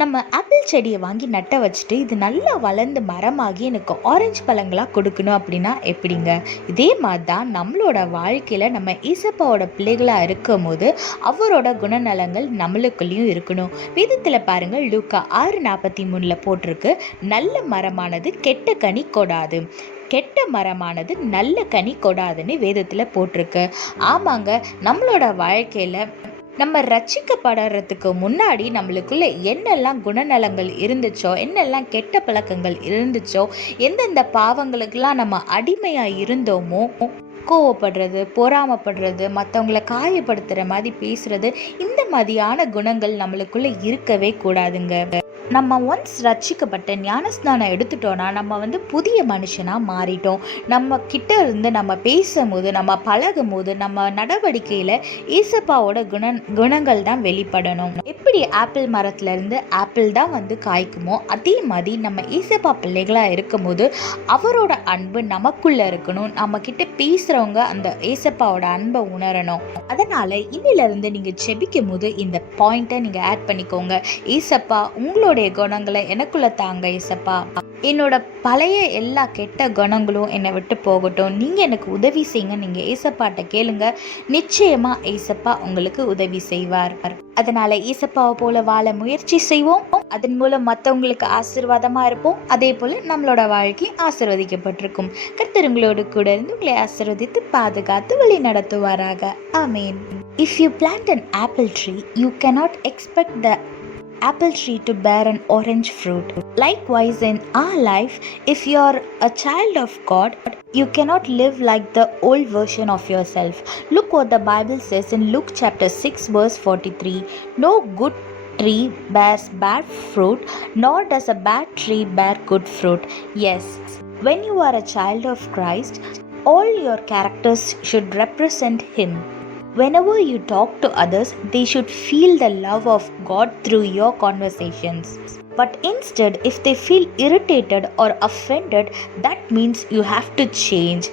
நம்ம ஆப்பிள் செடியை வாங்கி நட்ட வச்சுட்டு இது நல்லா வளர்ந்து மரமாகி எனக்கு ஆரஞ்சு பழங்களாக கொடுக்கணும் அப்படின்னா எப்படிங்க? இதே மாதிரி தான் நம்மளோட வாழ்க்கையில் நம்ம ஈசப்பாவோட பிள்ளைகளாக இருக்கும் போது அவரோட குணநலங்கள் நம்மளுக்குள்ளேயும் இருக்கணும். வேதத்தில் பாருங்கள், லூக்கா 6:43 போட்டிருக்கு, நல்ல மரமானது கெட்ட கனி கொடாது, கெட்ட மரமானது நல்ல கனி கொடாதுன்னு வேதத்தில் போட்டிருக்கு. ஆமாங்க, நம்மளோட வாழ்க்கையில் நம்ம ரட்சிக்கப்படுறதுக்கு முன்னாடி நம்மளுக்குள்ள என்னெல்லாம் குணநலங்கள் இருந்துச்சோ, என்னெல்லாம் கெட்ட பழக்கங்கள் இருந்துச்சோ, எந்தெந்த பாவங்களுக்கெல்லாம் நம்ம அடிமையாக இருந்தோமோ, கோவப்படுறது, பொறாமப்படுறது, மற்றவங்களை காயப்படுத்துகிற மாதிரி பேசுறது, இந்த மாதிரியான குணங்கள் நம்மளுக்குள்ள இருக்கவே கூடாதுங்க. நம்ம ஒன்ஸ் ரட்சிக்கப்பட்ட ஞானஸ்நானம் எடுத்துட்டோன்னா நம்ம புதிய மனுஷனாக மாறிட்டோம். நம்ம கிட்ட இருந்து நம்ம பேசும்போது, நம்ம பழகும் போது, நம்ம நடவடிக்கையில் ஏசப்பாவோட குணங்கள் தான் வெளிப்படணும். எப்படி ஆப்பிள் மரத்துலேருந்து ஆப்பிள் தான் காய்க்குமோ, அதே மாதிரி நம்ம ஏசப்பா பிள்ளைகளாக இருக்கும்போது அவரோட அன்பு நமக்குள்ளே இருக்கணும். நம்ம கிட்ட பேசுகிறவங்க அந்த ஏசப்பாவோட அன்பை உணரணும். அதனால் இன்னிலிருந்து நீங்கள் ஜெபிக்கும் போது இந்த பாயிண்ட்டை நீங்கள் ஆட் பண்ணிக்கோங்க. ஏசப்பா, உங்களோட குணங்களை எனக்குள்ள தாங்க ஏசப்பா. என்னோட பழைய எல்லா கெட்ட குணங்களும் என்னை விட்டு போகட்டும். நீங்கள் எனக்கு உதவி செய்யுங்க. நீங்கள் ஏசப்பாட்ட கேளுங்க, நிச்சயமா ஏசப்பா உங்களுக்கு உதவி செய்வார். அதனால ஏசப்பாவை போல வாழ முயற்சி செய்வோம். அதன் மூலம் மற்றவங்களுக்கு ஆசீர்வாதமாக இருப்போம். அதே போல் நம்மளோட வாழ்க்கை ஆசீர்வதிக்கப்பட்டிருக்கும். கர்த்தர் உங்களோடு கூட இருந்து உங்களை ஆசீர்வதித்து பாதுகாத்து வழி நடத்துவாராக. ஆமேன். If you plant an apple tree, you cannot expect the apple tree to bear an orange fruit. Likewise, in our life, if you are a child of God, you cannot live like the old version of yourself. Look what the Bible says in Luke chapter 6 verse 43. No good tree bears bad fruit, nor does a bad tree bear good fruit. Yes, when you are a child of Christ, all your characters should represent Him. Whenever you talk to others, they should feel the love of God through your conversations. But instead, if they feel irritated or offended, that means you have to change.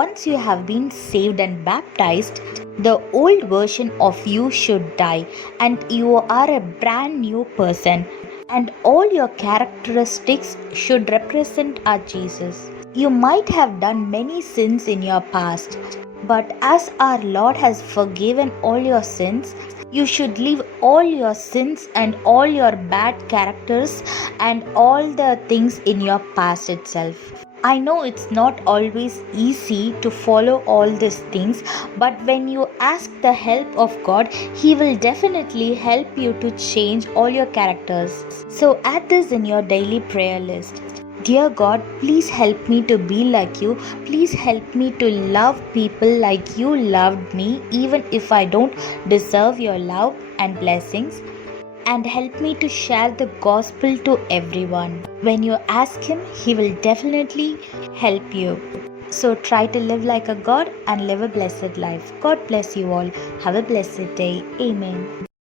Once you have been saved and baptized, the old version of you should die, and you are a brand new person. And all your characteristics should represent our Jesus. You might have done many sins in your past, but as our Lord has forgiven all your sins, you should leave all your sins and all your bad characters and all the things in your past itself. I know it's not always easy to follow all these things, but when you ask the help of God, He will definitely help you to change all your characters. So add this in your daily prayer list. Dear God, please help me to be like you. Please help me to love people like you loved me, even if I don't deserve your love and blessings. And help me to share the gospel to everyone. When you ask Him, He will definitely help you. So try to live like a God and live a blessed life. God bless you all. Have a blessed day. Amen.